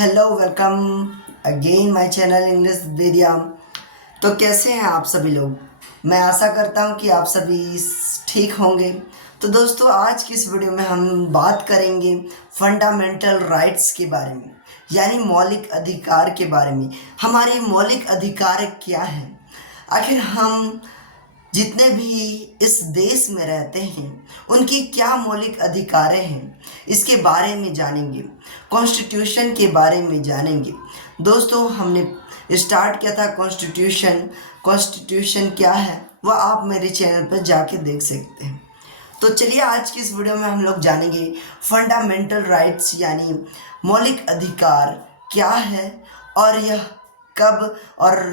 Hello welcome again my channel English media. तो कैसे हैं आप सभी लोग। मैं आशा करता हूं कि आप सभी ठीक होंगे। तो दोस्तों आज की इस वीडियो में हम बात करेंगे फंडामेंटल राइट्स के बारे में, यानी मौलिक अधिकार के बारे में। हमारे मौलिक अधिकार क्या हैं, आखिर हम जितने भी इस देश में रहते हैं उनकी क्या मौलिक अधिकार हैं, इसके बारे में जानेंगे। कॉन्स्टिट्यूशन के बारे में जानेंगे। दोस्तों हमने स्टार्ट किया था कॉन्स्टिट्यूशन। कॉन्स्टिट्यूशन क्या है वह आप मेरे चैनल पर जाके देख सकते हैं। तो चलिए आज की इस वीडियो में हम लोग जानेंगे फंडामेंटल राइट्स यानी मौलिक अधिकार क्या है और यह कब और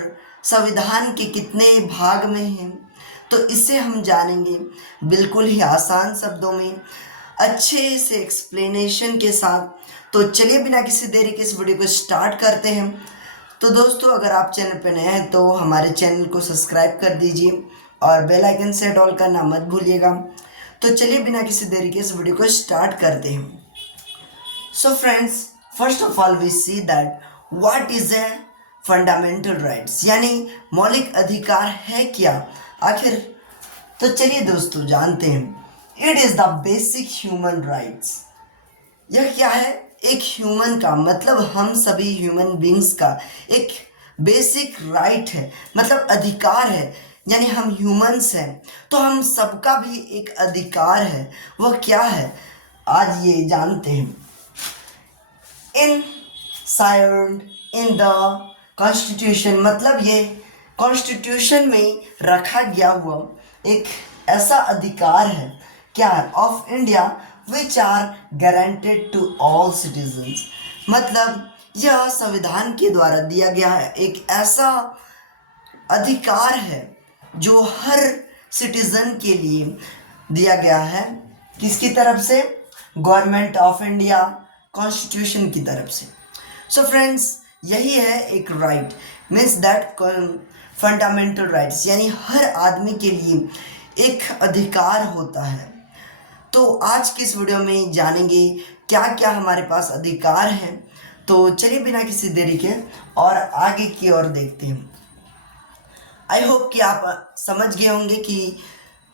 संविधान के कितने भाग में है। तो इसे हम जानेंगे बिल्कुल ही आसान शब्दों में, अच्छे से एक्सप्लेनेशन के साथ। तो चलिए बिना किसी देरी के इस वीडियो को स्टार्ट करते हैं। तो दोस्तों अगर आप चैनल पर नए हैं तो हमारे चैनल को सब्सक्राइब कर दीजिए और बेल आइकन सेट ऑल करना मत भूलिएगा। तो चलिए बिना किसी देरी के इस वीडियो को स्टार्ट करते हैं। So friends, first of all we see that what is a fundamental rights, यानी मौलिक अधिकार है क्या आखिर। तो चलिए दोस्तों जानते हैं। It is the basic human rights. यह क्या है? एक ह्यूमन का मतलब हम सभी ह्यूमन बींग्स का एक बेसिक राइट है, मतलब अधिकार है। यानी हम ह्यूमंस हैं तो हम सबका भी एक अधिकार है। वह क्या है आज ये जानते हैं। इन साइंड इन द कॉन्स्टिट्यूशन, मतलब ये कॉन्स्टिट्यूशन में रखा गया हुआ एक ऐसा अधिकार है क्या of India which are guaranteed to all citizens, मतलब यह संविधान के द्वारा दिया गया है एक ऐसा अधिकार है जो हर सिटीजन के लिए दिया गया है। किसकी तरफ से? गवर्नमेंट ऑफ इंडिया, कॉन्स्टिट्यूशन की तरफ से। सो फ्रेंड्स यही है एक right, means that fundamental rights, यानी हर आदमी के लिए एक अधिकार होता है। तो आज की इस वीडियो में जानेंगे क्या क्या हमारे पास अधिकार हैं। तो चलिए बिना किसी देरी के और आगे की ओर देखते हैं। आई होप कि आप समझ गए होंगे कि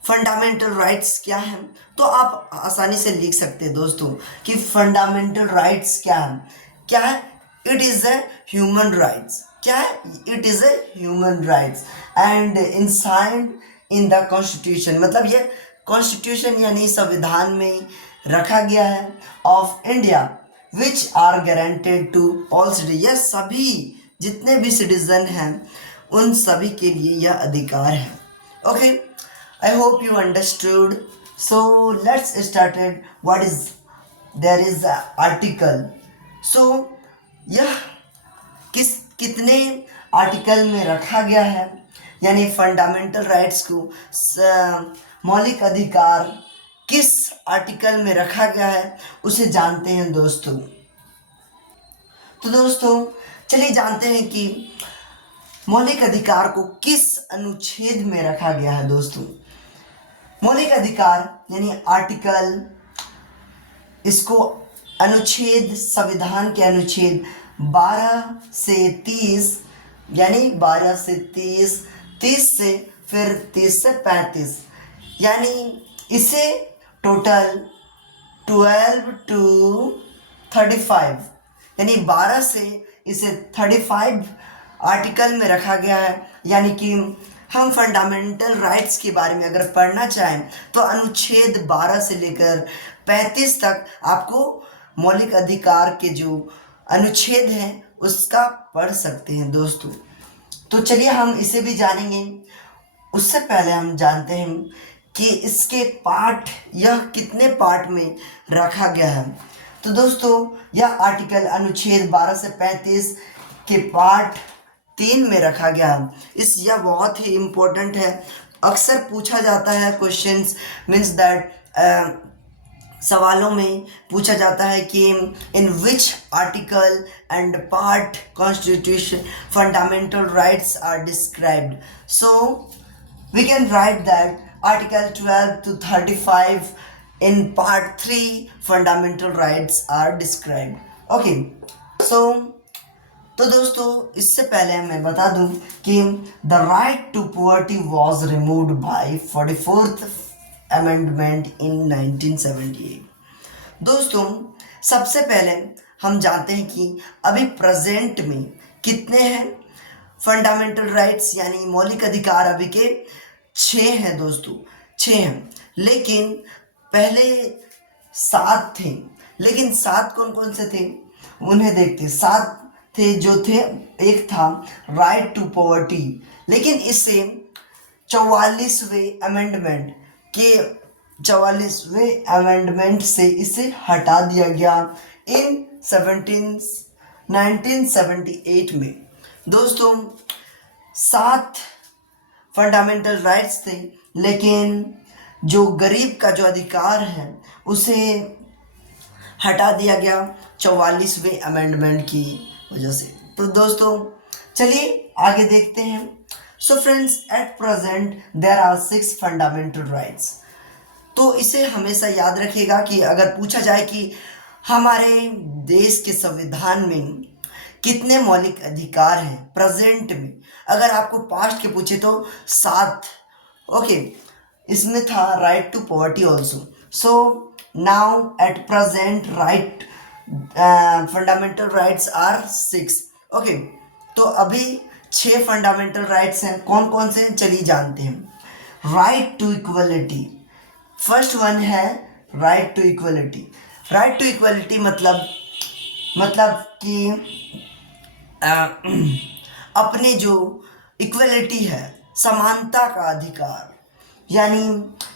फंडामेंटल राइट्स क्या हैं। तो आप आसानी से लिख सकते हैं दोस्तों कि फंडामेंटल राइट्स क्या है। क्या है? It is a human rights. क्या है? It is a human rights and enshrined in the constitution, मतलब ये कॉन्स्टिट्यूशन यानी संविधान में रखा गया है of India which are guaranteed to all citizen, यह सभी जितने भी सिटीजन हैं उन सभी के लिए यह अधिकार है। Okay, I hope you understood. So let's started what is there is article. सो यह कितने आर्टिकल में रखा गया है, यानी फंडामेंटल राइट्स को मौलिक अधिकार किस आर्टिकल में रखा गया है उसे जानते हैं दोस्तों। तो दोस्तों चलिए जानते हैं कि मौलिक अधिकार को किस अनुच्छेद में रखा गया है। दोस्तों मौलिक अधिकार यानी आर्टिकल, इसको अनुच्छेद, संविधान के अनुच्छेद 12 से 30, यानी 12 से 30, 30 से फिर 30 से 35, यानी इसे टोटल 12 टू 35, यानी 12 से इसे 35 आर्टिकल में रखा गया है। यानी कि हम फंडामेंटल राइट्स के बारे में अगर पढ़ना चाहें तो अनुच्छेद 12 से लेकर 35 तक आपको मौलिक अधिकार के जो अनुच्छेद हैं उसका पढ़ सकते हैं दोस्तों। तो चलिए हम इसे भी जानेंगे। उससे पहले हम जानते हैं कि इसके पार्ट, यह कितने पार्ट में रखा गया है। तो दोस्तों यह आर्टिकल अनुच्छेद 12 से 35 के पार्ट 3 में रखा गया है। यह बहुत ही इम्पोर्टेंट है, अक्सर पूछा जाता है क्वेश्चंस, मीन्स दैट सवालों में पूछा जाता है कि in which article and part constitution fundamental rights are described. So we can write that article 12 to 35 in part 3 fundamental rights are described. Okay, so तो दोस्तों इससे पहले मैं बता दूं कि the right to poverty was removed by 44th amendment in 1978। दोस्तों सबसे पहले हम जानते हैं कि अभी प्रेजेंट में कितने हैं फंडामेंटल राइट्स यानी मौलिक अधिकार। अभी के 6 हैं दोस्तों, 6 हैं, लेकिन पहले 7 थे। लेकिन 7 कौन कौन से थे उन्हें देखते। 7 थे जो थे, एक था राइट टू पॉवर्टी, लेकिन इससे 44वें अमेंडमेंट के 44वें अमेंडमेंट से इसे हटा दिया गया इन 1978 में। दोस्तों 7 फंडामेंटल राइट्स थे, लेकिन जो गरीब का जो अधिकार है उसे हटा दिया गया 44वें अमेंडमेंट की वजह से। तो दोस्तों चलिए आगे देखते हैं। So friends, at present there are 6 fundamental rights. तो इसे हमेशा याद रखिएगा कि अगर पूछा जाए कि हमारे देश के संविधान में कितने मौलिक अधिकार हैं प्रेजेंट में, अगर आपको पास्ट के पूछे तो 7। ओके, इसमें था right to poverty also. So now at present right fundamental rights are 6। Okay, तो अभी 6 फंडामेंटल राइट्स हैं। कौन कौन से हैं चलिए जानते हैं। Right to equality, first one है right to equality. Right to equality मतलब कि अपने जो इक्वलिटी है, समानता का अधिकार, यानी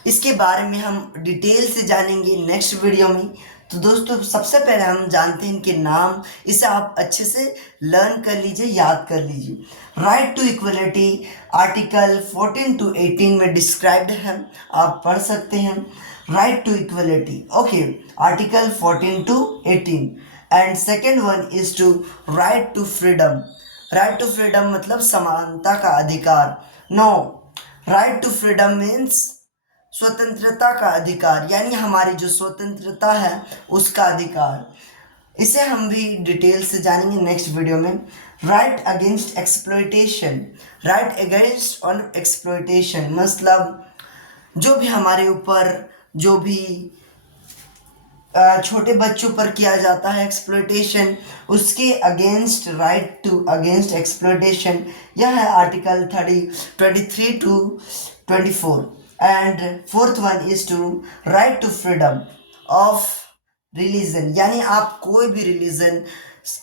इसके बारे में हम डिटेल से जानेंगे नेक्स्ट वीडियो में। तो दोस्तों सबसे पहले हम जानते हैं इनके नाम, इसे आप अच्छे से लर्न कर लीजिए, याद कर लीजिए। Right to equality article 14 to 18 में डिस्क्राइब्ड है, आप पढ़ सकते हैं। Right to equality, okay, article 14 to 18। And second one is to right to freedom. Right to freedom मतलब समानता का अधिकार। No, right to freedom means स्वतंत्रता का अधिकार, यानी हमारी जो स्वतंत्रता है उसका अधिकार। इसे हम भी डिटेल से जानेंगे नेक्स्ट वीडियो में। Right against exploitation. Right against on exploitation मतलब जो भी हमारे ऊपर जो भी छोटे बच्चों पर किया जाता है एक्सप्लॉयटेशन, उसके against right to against exploitation, यह है article 23 to 24। And fourth one is to right to freedom of religion, यानी आप कोई भी रिलीजन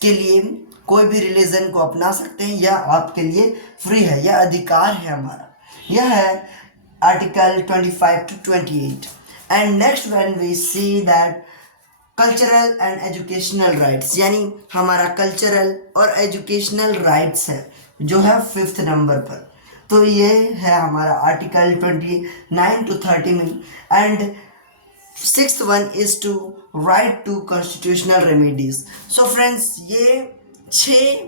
के लिए कोई भी रिलीजन को अपना सकते हैं, यह आपके लिए फ्री है, यह अधिकार है हमारा। यह है article 25 to 28। And next when we see that cultural and educational rights, यानी हमारा कल्चरल और एजुकेशनल राइट्स है जो है 5th नंबर पर। तो ये है हमारा आर्टिकल 29 to 30 में। And 6th one is to right to constitutional remedies. So friends, ये 6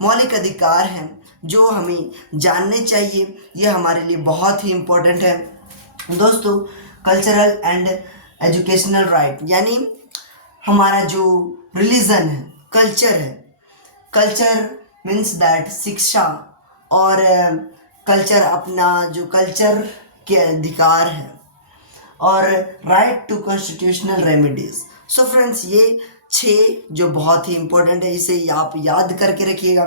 मौलिक अधिकार हैं जो हमें जानने चाहिए, ये हमारे लिए बहुत ही इम्पोर्टेंट है दोस्तों। कल्चरल एंड एजुकेशनल राइट यानी हमारा जो रिलीजन है, कल्चर है। कल्चर मीन्स दैट शिक्षा, और कल्चर अपना जो कल्चर के अधिकार है, और right to constitutional remedies. So friends, ये 6 जो बहुत ही इम्पोर्टेंट है, इसे आप याद करके रखिएगा।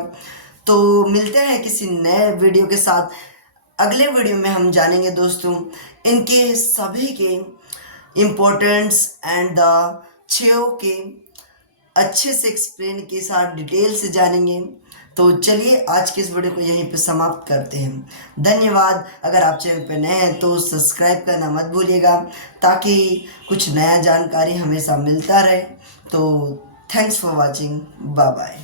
तो मिलते हैं किसी नए वीडियो के साथ। अगले वीडियो में हम जानेंगे दोस्तों इनके सभी के इम्पोर्टेंस एंड द 6 के अच्छे से एक्सप्लेन के साथ डिटेल से जानेंगे। तो चलिए आज के इस वीडियो को यहीं पे समाप्त करते हैं। धन्यवाद। अगर आप चैनल पे नए हैं तो सब्सक्राइब करना मत भूलिएगा, ताकि कुछ नया जानकारी हमेशा मिलता रहे। तो thanks for watching, bye bye.